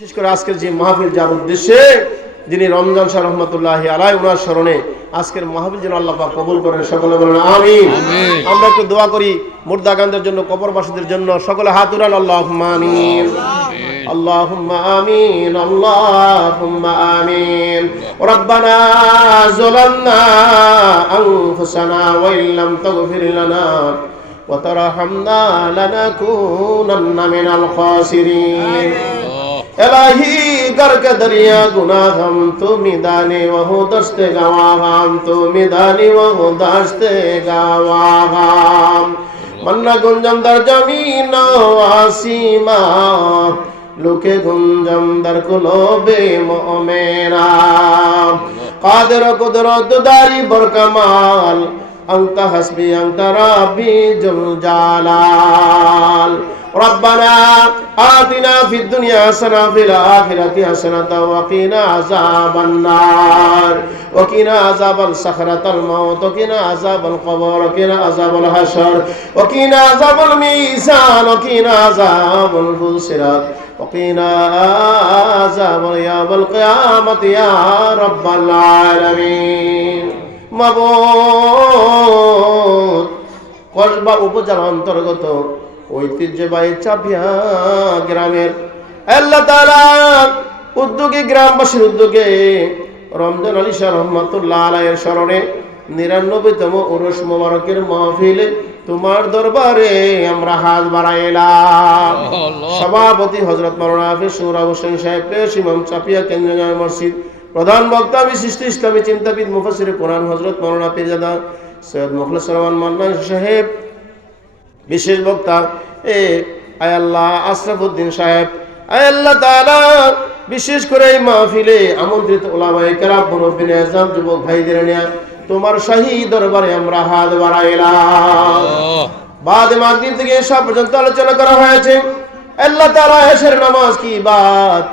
বিশেষ করে আজকের যে মাহফিল যার উদ্দেশ্যে যিনি রমজান শাহ রহমতুল্লাহ আলাই উনার স্মরণে আজকের মাহফিল যেন আল্লাহ পাক কবুল করেন সকলে বলেন আমিন আমরা একটু দোয়া করি মুর্দাগানদের জন্য কবরবাসীদের জন্য সকলে হাত উড়ান আল্লাহ আমিন اللهم آمين اللهم آمين ربنا ظلمنا أنفسنا وإن لم تغفر لنا وترحمنا لنكونن من الخاسرين الہی گر کے دریا گنا ہم تو میدانی وہ دشتے گوا ہم تو میدانی وہ دشتے گوا ہم منا گنجم در جمین واسیما لوکے گنجم در قلوب مؤمنا قادر قدرت داری برکمال انت حسبی انت ربی جل جلال ربنا آتنا في الدنيا حسنة في الآخرة حسنة وقنا عذاب النار وقنا عذاب الصخرة الموت وقنا عذاب القبر وقنا عذاب الحشر وقنا عذاب الميزان وقنا عذاب الفلسرات وقنا عذاب يوم القيامة يا رب العالمين মাবুদ কসবা উপজেলা অন্তর্গত ঐতিহ্যবাহী চাপিয়া গ্রামের। আল্লাহ উদ্যোগে গ্রামবাসীর উদ্যোগে রমজান আলী শাহ রহমতুল্লাহ আলাইয়ের স্মরণে নিরানব্বইতম ওরস মোবারকের মাহফিলে তোমার দরবারে আমরা হাত বাড়াইলাম। সভাপতি হজরত মৌলানা হাফিজ সুরা হোসেন সাহেব প্রেস ইমাম চাপিয়া কেন্দ্রীয় মসজিদ প্রধান বক্তা বিশিষ্ট ইসলামী চিন্তাবিদ মুফাসির কোরআন হজরত মৌলানা পীরজাদা সৈয়দ মুখলিস রহমান মান্নান সাহেব বিশেষ বক্তা এ আয়াল্লাহ আশরাফুদ্দিন সাহেব আয়াল্লাহ তাআলা বিশেষ করে এই মাহফিলে আমন্ত্রিত মুরব্বিন আজম যুবক ভাইদের নিয়ে তোমার শাহী দরবারে আমরা হাত বাড়াইলাম। বাদ মাগরিব থেকে এসা পর্যন্ত আলোচনা করা হয়েছে। আল্লাহ তাআলা এসের নামাজ কি বাদ?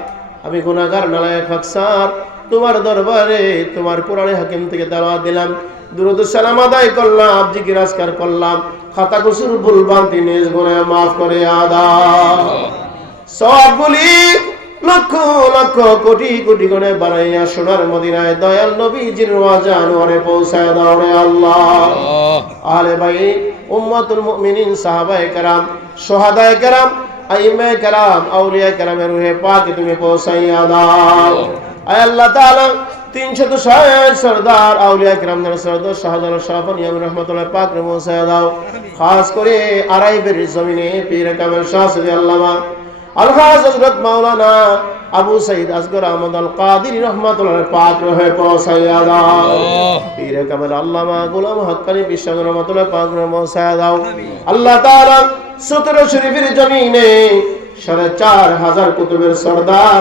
আমি গুনাহগার নালায়েক হকসার তোমার দরবারে তোমার কোরআনে হাকিম থেকে দাওয়া দিলাম। দুরুদ সালাম আদায় করলাম জিকির আজকার করলাম। খাতা কুসুর ভুল বান্তি নিজ গুণে মাফ করে আদা। সবগুলি লক্ষ লক্ষ কোটি কোটি গণে বানাইয়া সোনার মদিনায় দয়াল নবীজির ওয়াজা আনোয়ারে পৌঁছায় দাও রে আল্লাহ। আলে ভাই উম্মাতুল মুমিনিন সাহাবায়ে কেরাম সোহাদায়ে কেরাম আইমে কেরাম আউলিয়া কেরামের রুহে পাকে তুমি পৌঁছাইয়া দাও। আয় আল্লাহ তাআলা তিনশত ষাট সর্দার আউলিয়া কিরামদের সর্দার শাহজালাল শাহফান ইয়ামিন রহমতুল্লাহ পাক দাও। খাস করে আড়াইবের জমিনে পীর কামেল শাহ সদি আল্লামা আলহাজ হযরত মাওলানা আবু সাইদ আসগর আহমদ আল কাদির রহমাতুল্লাহ পাক রহে পৌঁছাইয়া দাও। পীর কামেল আল্লামা গোলাম হক্কানি রহমাতুল্লাহ পাক রহে পৌঁছাইয়া দাও। আল্লাহ তাআলা সতেরো শরীফের জমিনে সাড়ে চার হাজার কুতুবের সর্দার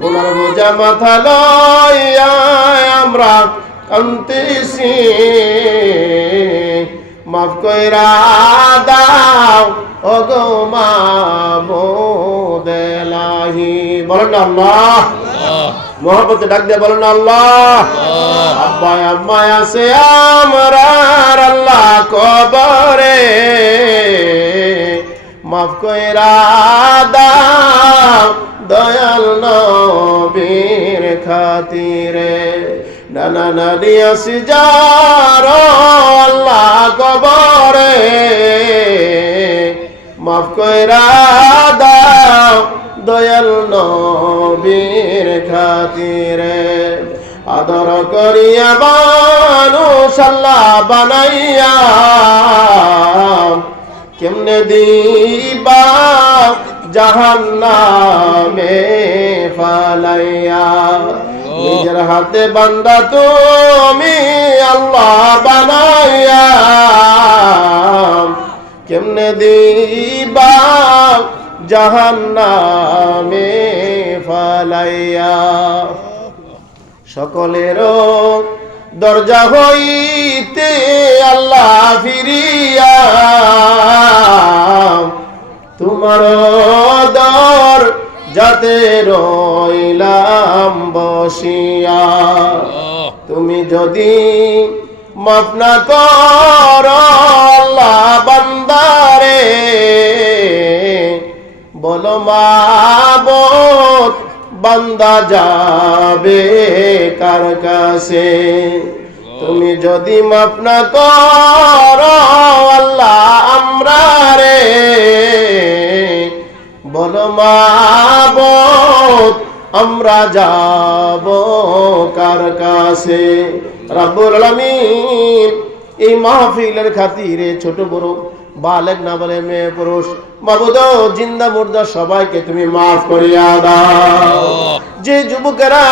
গুনার বোঝা মাথা লইয়া আমরা কান্তিছি। মাফ কইরা দাও ও গো মাবুদেলাহি বলেন আল্লাহ। মোহাম্মদ ডাক দিয়ে বলেন আল্লাহ। আব্বা আম্মা আছে আমরা আল্লাহ কবরে। মাফ কইরা দাও দয়াল নবীর খাতিরে। নানা নানি আসি যার আল্লাহ কবরে। মাফ কইরা দাও দয়াল নবীর খাতিরে। আদর করিয়া মানুষ আল্লাহ বানাইয়া। কেমনে দিবা জাহান্নামে ফালাইয়া। নিজের হাতে বান্দা তুমি আল্লাহ বানাইয়া। কেমনে দিবা জাহান্নামে ফালাইয়া? সকলেরও দরজা হইতে আল্লাহ ফিরিয়া। তোমার দর যাতে রইলাম বসিয়া। তুমি যদি মাফ না কর বান্দারে, বলো মাবত বান্দা যাবে কার কাছে? তুমি যদি মাফ না কর আল্লাহ আমরা রে। বলো আমরা যাব কার কাছে? রাব্বুল আলামিন এই মাহফিলের খাতিরে ছোট বড় বালেক না বলে মেয়ে পুরুষ মাবুদ জিন্দা মুর্দা সবাইকে তুমি মাফ করিয়া দাও। যে যুবকেরা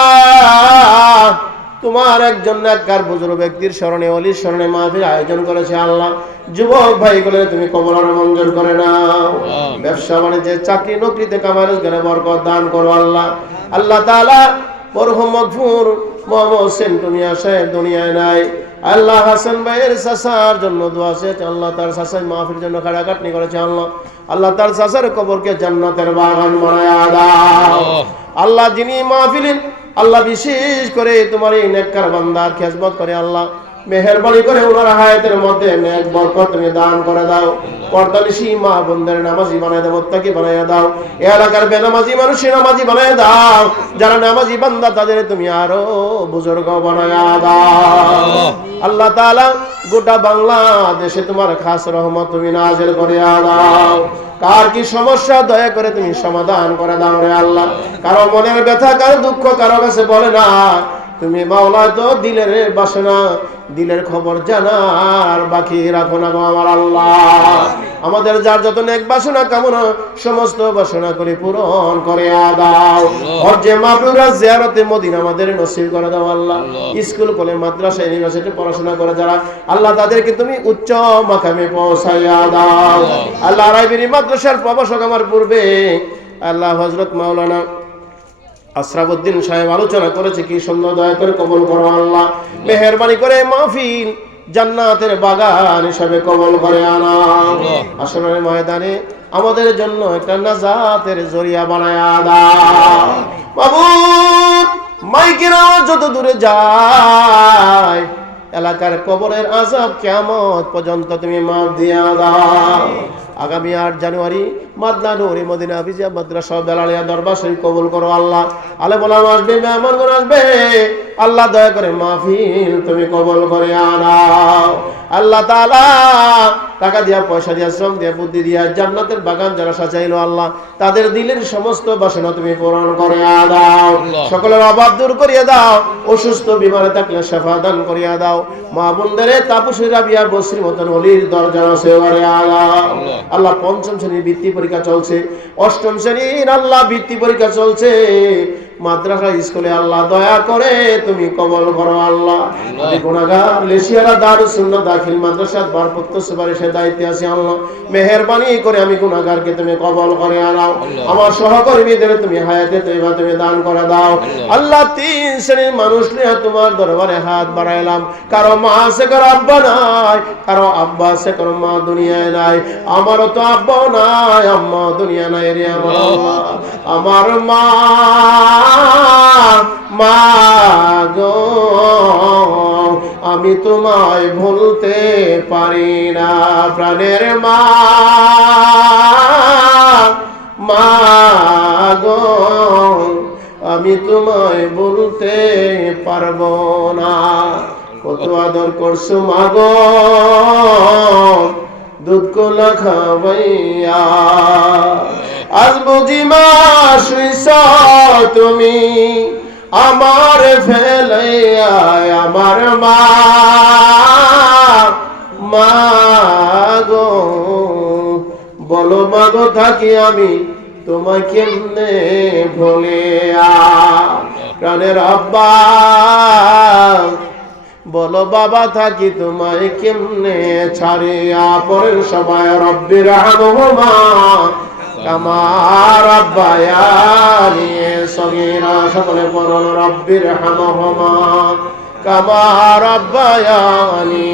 তোমার একজন নাকার বুজুর্গ ব্যক্তির স্মরণে অলির স্মরণে মাহফিল আয়োজন করেছে আল্লাহ। যুবক ভাইগুলো তুমি কবল আর মঞ্জুর করে নাও। ব্যবসা বাণিজ্যে চাকরি নকরিতে কামার করে বরকত দান করো আল্লাহ। আল্লাহ মরহুম মগফুর মোহাম্মদ হোসেন তুমি সাহেব দুনিয়ায় নাই। আল্লাহ হাসান ভাইয়ের চাষার জন্য দোয়া চেয়েছে। আল্লাহ তার চাষার মাহফির জন্য কাটাকাটনি করেছে আল্লাহ। আল্লাহ তার চাষার কবরকে জান্নাতের বাগান বানায়া দাও আল্লাহ। যিনি মাহফিলেন আল্লাহ বিশেষ করে তোমার এই নেককার বান্দার খেজমত করে আল্লাহ। মেহরবানি করে ওনার হায়াতের মধ্যে নেক বরকত তুমি দান করে দাও। পর্দানিশি মা বোনদের নামাজি বানায় দাও, মোত্তাকি বানায় দাও। এ এলাকার বেনামাজি মানুষের নামাজি বানায় দাও। যারা নামাজি বান্দা, তাদের তুমি আরও বুজুর্গ বানায় দাও। আল্লাহ তাআলা গোটা বাংলাদেশে তোমার খাস রহমত তুমি নাজিল করে দাও। কার কি সমস্যা, দয়া করে তুমি সমাধান করে দাও রে আল্লাহ। কারও মনের ব্যথা, কারও দুঃখ, কারও কাছে বলে না। তুমি মাওলা তো দিলের বাসনা দিলের খবর জানা আর বাকি রাখো না গো আমার আল্লাহ। আমাদের যার যত নেক বাসনা কামনা সমস্ত বাসনা করে পূরণ করে দাও। আর যে মাহবুরা জিয়ারতে মদিনা আমাদের নসিব করে দাও আল্লাহ। স্কুল কলেজ মাদ্রাসা ইউনিভার্সিটি পড়াশোনা করে যারা আল্লাহ তাদেরকে তুমি উচ্চ মাকামে পৌঁছাইয়া দাও। আল্লাহ। রাইবেরি মাদ্রাসার প্রবাসক আমার পূর্বে আল্লাহ হজরত মাওলানা আশরাফুদ্দিন সাহেব আলোচনা করেছে কি সুন্দর দয়া করে কবল করো আল্লাহ। মেহরবানি করে মাহফিল জান্নাতের বাগান হিসাবে কবল করে আনা। আসরের ময়দানে আমাদের জন্য একটা নাজাতের জরিয়া বানায় দাও বাবু মাইকের আওয়াজ যত দূরে যায় এলাকার কবরের আজাব কেমন পর্যন্ত তুমি মাফ দিয়া দাও আগামী আট জানুয়ারি মাদনা নুরি মদিনা বিজয়া মাদ্রাসা বেলালিয়া দরবার শরীফ কবুল করো আল্লাহ। আলে বলাম আসবে মেহমানগণ আসবে। আল্লাহ দয়া করে মাহফিল তুমি কবল করে আনাও। আল্লাহ তাআলা টাকা দিয়া পয়সা দিয়া শ্রম দিয়া বুদ্ধি দিয়া জান্নাতের বাগান যারা সাজাইলো আল্লাহ তাদের দিলের সমস্ত বাসনা তুমি পূরণ করে দাও সকলের অভাব দূর করিয়া দাও অসুস্থ বিমারে থাকলে শেফা দান করিয়া দাও। মা বোনদের তাপসী রাবিয়া বসরির মতন অলির দরজা সেবারে আল্লাহ। আল্লাহ পঞ্চম শ্রেণির বৃত্তি পরীক্ষা চলছে। অষ্টম শ্রেণির আল্লাহ বৃত্তি পরীক্ষা চলছে। মাদ্রাসা স্কুলে আল্লাহ দয়া করে তুমি কবল করো আল্লাহ। লেশিয়ারা দাখিল মাদ্রাসা ভারপ্রাপ্ত সুপারিশের দায়িত্বে আছি আল্লাহ। মেহেরবানি করে আমি গুনাহগারকে তুমি কবল করে আনাও। আমার সহকর্মীদের তুমি হায়াতে তৈবা তুমি দান করে দাও। আল্লাহ। তিন শ্রেণির মানুষ নিয়ে তোমার দরবারে হাত বাড়াইলাম। কারও মা আছে কারও আব্বা নাই কারও আব্বা আছে কারও মা দুনিয়ায় নাই। আমারও তো আব্বাও নাই আম্মা দুনিয়া নাই রে আমার। আমার মা মা আমি তোমায় ভুলতে পারি না। প্রাণের মা গো, আমি তোমায় বলতে পারব না। কত আদর করছ মাগো দুধ কোলা আজ বুঝি মা তুমি? আমার ফেলাইয়া, আমার মা। মা গো, বলো মাগো থাকি আমি তোমায় কেমনে ভুলে প্রাণের আব্বা, বলো বাবা, থাকি তোমায় কেমনে ছাড়িয়া? পরের সবাই রব্বির হামহুমা কামা রাব্বায়ানি সগীরা সকলে পড়ুন রব্বির হামহমা কামার রাব্বায়ানি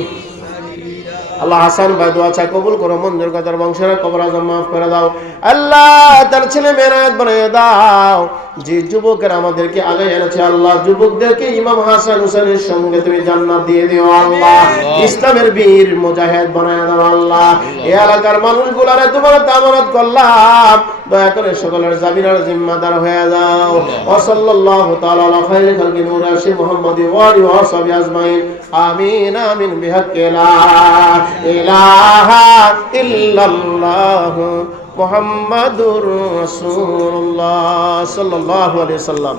আল্লাহ হাসান ভাই দোয়া চাই কবুল করো মঞ্জুর করে বংশেরা বংশের কবর আজম মাফ করে দাও। আল্লাহ তার ছেলে মেয়েরাত বানিয়ে দাও। যে যুবকের আমাদেরকে আগে এনেছে আল্লাহ যুবকদেরকে ইমাম হাসান হুসেনের সঙ্গে তুমি জান্নাত দিয়ে দিও আল্লাহ। ইসলামের বীর মুজাহিদ বানায় দাও আল্লাহ। এই এলাকার মানুষগুলারে তোমার তামানত করলাম। দয়া করে সকলের জামিনার জিম্মাদার হয়ে যাও। ও সাল্লাল্লাহু তাআলা আলা খাইরি খালকি নূর আশি ওয়া আলি ওয়া সাহবি আজমাইন। আমিন আমিন বিহাক্কি লা ইলাহা ইল্লাল্লাহ মুহাম্মাদুর রাসূলুল্লাহ সাল্লাল্লাহু আলাইহি সাল্লাম